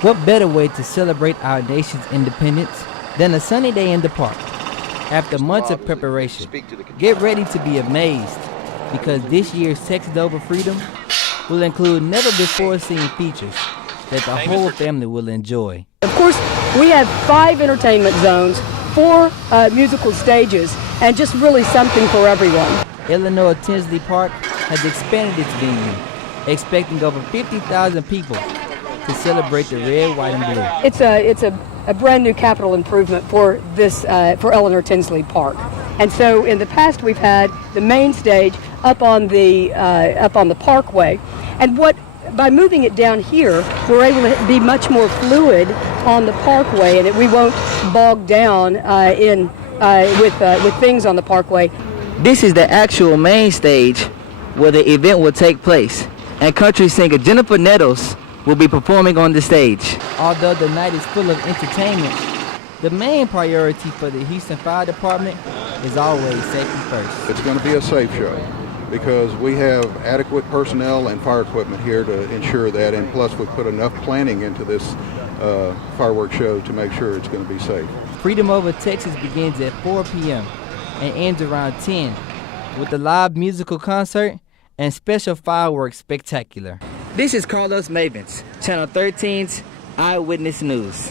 What better way to celebrate our nation's independence than a sunny day in the park? After months of preparation, get ready to be amazed because this year's Texas Over Freedom will include never-before-seen features that the whole family will enjoy. Of course, we have 5 entertainment zones, 4 musical stages, and just really something for everyone. Eleanor Tinsley Park has expanded its venue, expecting over 50,000 people to celebrate the red, white, and blue. It's a brand new capital improvement for this for Eleanor Tinsley Park, and so in the past we've had the main stage up on the Parkway, and by moving it down here, we're able to be much more fluid on the Parkway, and we won't bog down with things on the Parkway. This is the actual main stage where the event will take place, and country singer Jennifer Nettles will be performing on the stage. Although the night is full of entertainment, the main priority for the Houston Fire Department is always safety first. It's going to be a safe show because we have adequate personnel and fire equipment here to ensure that, and plus we put enough planning into this fireworks show to make sure it's going to be safe. Freedom Over Texas begins at 4 p.m. and ends around 10 with a live musical concert and special fireworks spectacular. This is Carlos Mavens, Channel 13's Eyewitness News.